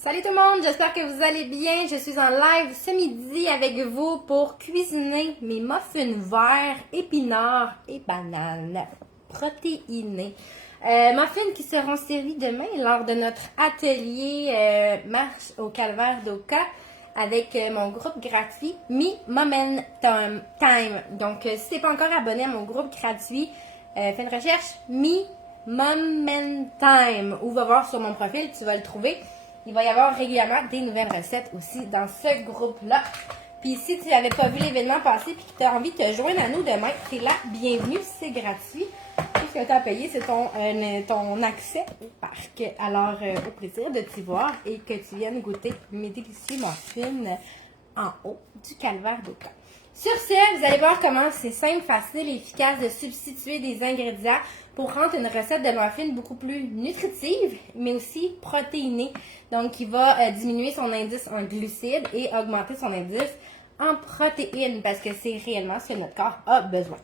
Salut tout le monde, j'espère que vous allez bien. Je suis en live ce midi avec vous pour cuisiner mes muffins verts, épinards et bananes protéinés. Muffins qui seront servis demain lors de notre atelier Marche au Calvaire d'Oka avec mon groupe gratuit Me Momentum Time. Donc, si tu n'es pas encore abonné à mon groupe gratuit, fais une recherche Me Momentum ou va voir sur mon profil, tu vas le trouver. Il va y avoir régulièrement des nouvelles recettes aussi dans ce groupe-là. Puis si tu n'avais pas vu l'événement passer et que tu as envie de te joindre à nous demain, tu es là, bienvenue, c'est gratuit. Tout ce que tu as payé, c'est ton accès au parc. Alors, au plaisir de t'y voir et que tu viennes goûter mes délicieux muffins en haut du calvaire d'Oka. Sur ce, vous allez voir comment c'est simple, facile et efficace de substituer des ingrédients pour rendre une recette de muffins beaucoup plus nutritive, mais aussi protéinée. Donc, qui va diminuer son indice en glucides et augmenter son indice en protéines, parce que c'est réellement ce que notre corps a besoin.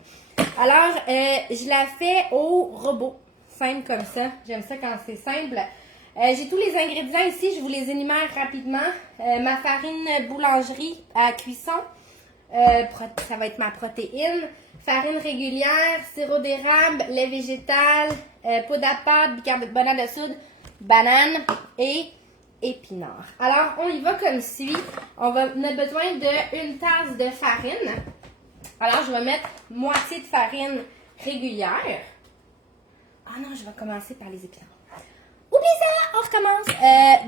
Alors, je la fais au robot, simple comme ça. J'aime ça quand c'est simple. J'ai tous les ingrédients ici, je vous les énumère rapidement. Ma farine boulangerie à cuisson. Ça va être ma protéine, farine régulière, sirop d'érable, lait végétal, poudre à pâte, bicarbonate de soude, banane et épinards. Alors, on y va comme suit. On a besoin d'une tasse de farine. Alors, je vais mettre moitié de farine régulière. Ah non, je vais commencer par les épinards. Oublie ça, on recommence.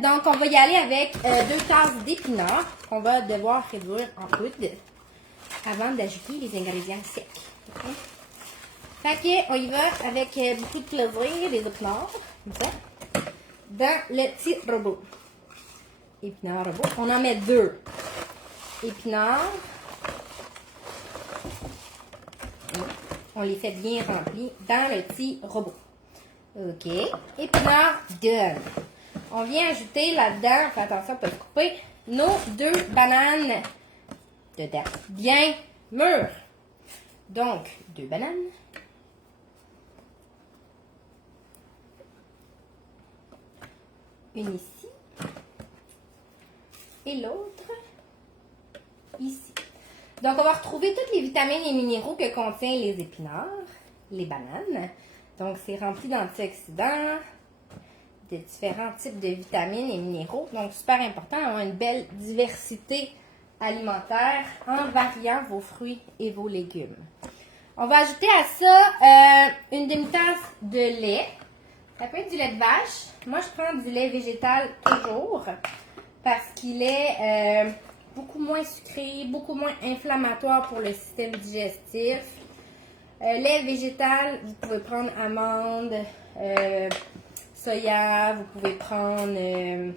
Donc, on va y aller avec 2 tasses d'épinards qu'on va devoir réduire en poudre avant d'ajouter les ingrédients secs. Okay? Fait que, on y va avec beaucoup de plaisir, les épinards, comme ça, dans le petit robot. Épinards robot. On en met 2 épinards. On les fait bien remplis dans le petit robot. OK. Épinards done. On vient ajouter là-dedans, fais attention à ne pas se couper, nos 2 bananes dedans. Bien mûres. Donc, 2 bananes. Une ici. Et l'autre ici. Donc, on va retrouver toutes les vitamines et minéraux que contient les épinards, les bananes. Donc, c'est rempli d'antioxydants, de différents types de vitamines et minéraux. Donc, super important d'avoir une belle diversité alimentaire en variant vos fruits et vos légumes. On va ajouter à ça une demi-tasse de lait. Ça peut être du lait de vache. Moi, je prends du lait végétal toujours parce qu'il est beaucoup moins sucré, beaucoup moins inflammatoire pour le système digestif. Lait végétal, vous pouvez prendre amande, soya, vous pouvez prendre...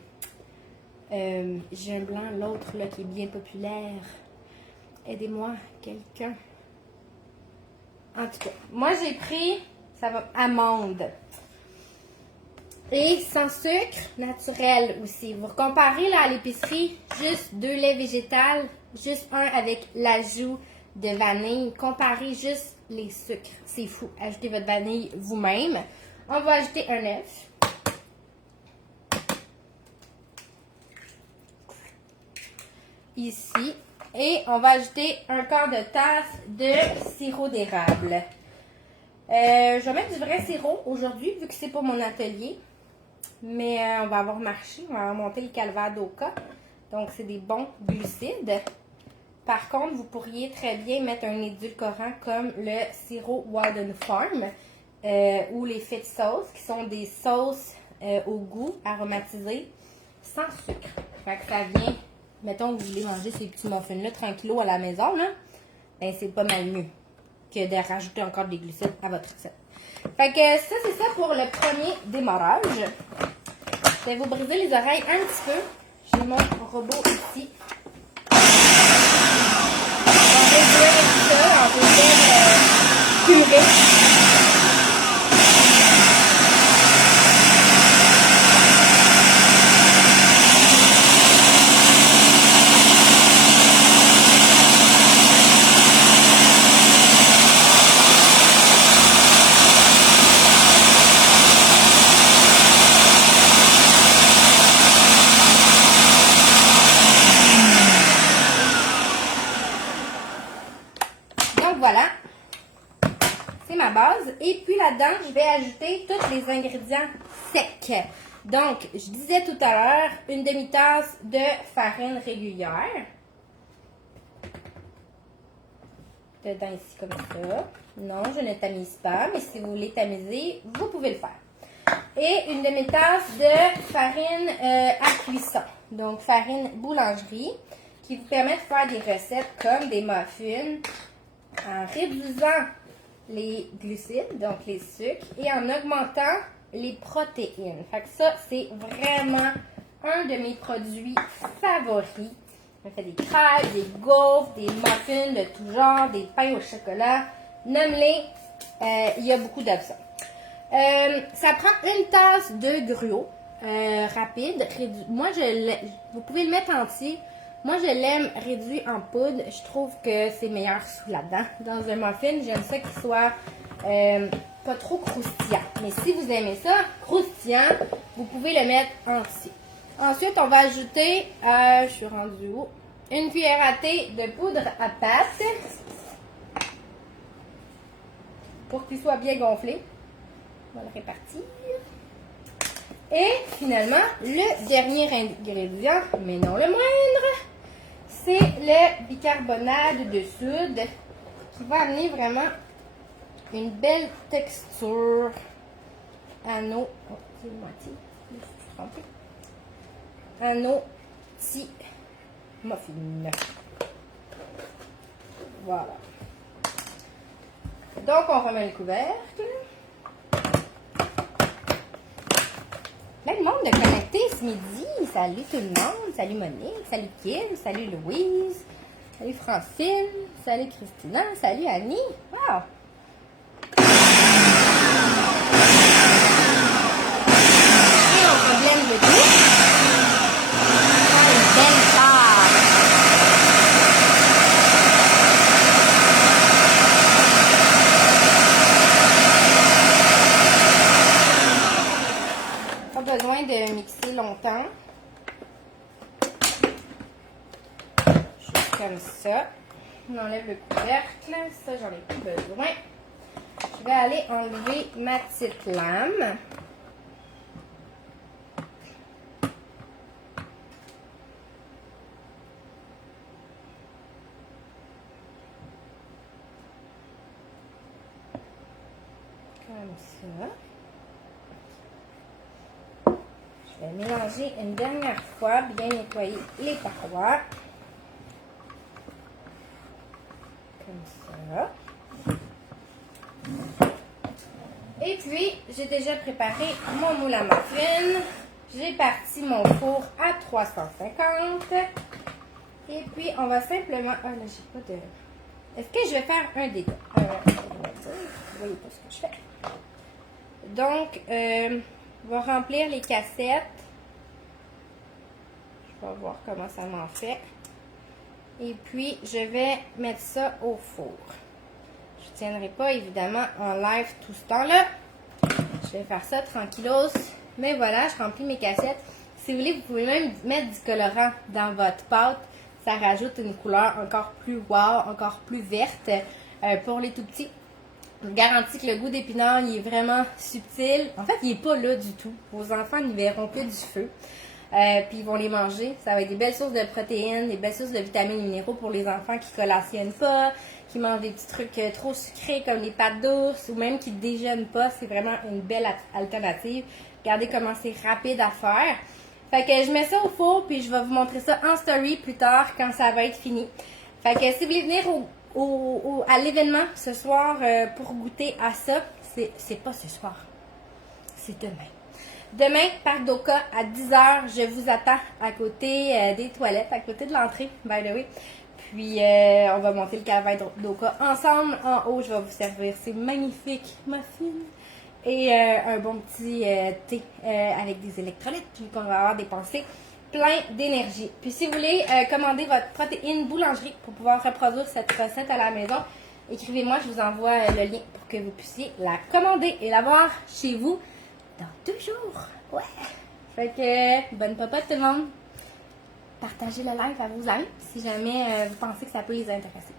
j'ai un blanc, l'autre là qui est bien populaire. Aidez-moi, quelqu'un. En tout cas, moi j'ai pris, ça va, amande. Et sans sucre, naturel aussi. Vous comparez là à l'épicerie, juste 2 laits végétales, juste un avec l'ajout de vanille. Comparez juste les sucres. C'est fou. Ajoutez votre vanille vous-même. On va ajouter un œuf. Ici. Et on va ajouter un quart de tasse de sirop d'érable. Je vais mettre du vrai sirop aujourd'hui, vu que c'est pour mon atelier. Mais on va avoir marché, on va avoir monté le calvaire d'Oka. Donc, c'est des bons glucides. Par contre, vous pourriez très bien mettre un édulcorant comme le sirop Walden Farm ou les Fit Sauce, qui sont des sauces au goût aromatisées sans sucre. Fait que ça vient... Mettons que vous voulez manger ces petits muffins-là tranquillos à la maison, là, ben c'est pas mal mieux que de rajouter encore des glucides à votre recette. Fait que ça, c'est ça pour le premier démarrage. Je vais vous briser les oreilles un petit peu. J'ai mon robot ici. On va réduire ça en une belle purée. ma base. Et puis là-dedans, je vais ajouter tous les ingrédients secs. Donc, je disais tout à l'heure, une demi-tasse de farine régulière. Dedans ici comme ça. Non, je ne tamise pas, mais si vous voulez tamiser, vous pouvez le faire. Et une demi-tasse de farine à cuisson. Donc, farine boulangerie, qui vous permet de faire des recettes comme des muffins en réduisant les glucides, donc les sucres, et en augmentant les protéines. Fait que ça, c'est vraiment un de mes produits favoris. On fait des crêpes, des gaufres, des muffins de tout genre, des pains au chocolat. Nomme-les, il y a beaucoup d'options. Ça prend une tasse de gruau rapide. Moi, vous pouvez le mettre entier. Moi, je l'aime réduit en poudre. Je trouve que c'est meilleur sous là-dedans. Dans un muffin, j'aime ça qu'il soit pas trop croustillant. Mais si vous aimez ça, croustillant, vous pouvez le mettre entier. Ensuite, on va ajouter, je suis rendue où? Une cuillère à thé de poudre à pâte pour qu'il soit bien gonflé. On va le répartir. Et finalement, le dernier ingrédient, mais non le moindre, c'est le bicarbonate de soude qui va amener vraiment une belle texture à nos... Oh, c'est moitié. Je me suis trompée. À nos petits muffins. Voilà. Donc, on remet le couvercle. Plein de monde de connecté ce midi. Salut tout le monde. Salut Monique. Salut Kim. Salut Louise. Salut Francine. Salut Christina. Salut Annie. Wow! Et on problème de tout. Une belle table. Pas besoin de mixer longtemps. Juste comme ça. On enlève le couvercle. Ça, j'en ai plus besoin. Je vais aller enlever ma petite lame. Comme ça. Je vais mélanger une dernière fois, bien nettoyer les parois. Comme ça. Et puis, j'ai déjà préparé mon moule à muffin. J'ai parti mon four à 350. Et puis, on va simplement... Ah là, j'ai pas de... Est-ce que je vais faire un dégât? Vous voyez pas ce que je fais. Donc, on va remplir les cassettes. Je vais voir comment ça m'en fait. Et puis, je vais mettre ça au four. Je ne tiendrai pas, évidemment, en live tout ce temps-là. Je vais faire ça tranquillos. Mais voilà, je remplis mes cassettes. Si vous voulez, vous pouvez même mettre du colorant dans votre pâte. Ça rajoute une couleur encore plus wow, encore plus verte pour les tout petits. Je vous garantis que le goût d'épinard, il est vraiment subtil. En fait, il n'est pas là du tout. Vos enfants n'y verront que du feu. Puis ils vont les manger. Ça va être des belles sources de protéines, des belles sources de vitamines et minéraux pour les enfants qui collationnent pas, qui mangent des petits trucs trop sucrés comme les pâtes douces ou même qui déjeunent pas. C'est vraiment une belle alternative. Regardez comment c'est rapide à faire. Fait que je mets ça au four puis je vais vous montrer ça en story plus tard quand ça va être fini. Fait que si vous voulez venir à l'événement ce soir pour goûter à ça, c'est pas ce soir, c'est demain. Demain, Parc d'Oka, à 10h, je vous attends à côté des toilettes, à côté de l'entrée, by the way. Puis, on va monter le calvaire d'Oka ensemble. En haut, je vais vous servir ces magnifiques muffins et un bon petit thé avec des électrolytes, puis qu'on va avoir dépensé plein d'énergie. Puis, si vous voulez commander votre protéine boulangerie pour pouvoir reproduire cette recette à la maison, écrivez-moi, je vous envoie le lien pour que vous puissiez la commander et l'avoir chez vous dans 2 jours. Ouais. Fait que, bonne popote tout le monde. Partagez le live à vos amis si jamais vous pensez que ça peut les intéresser.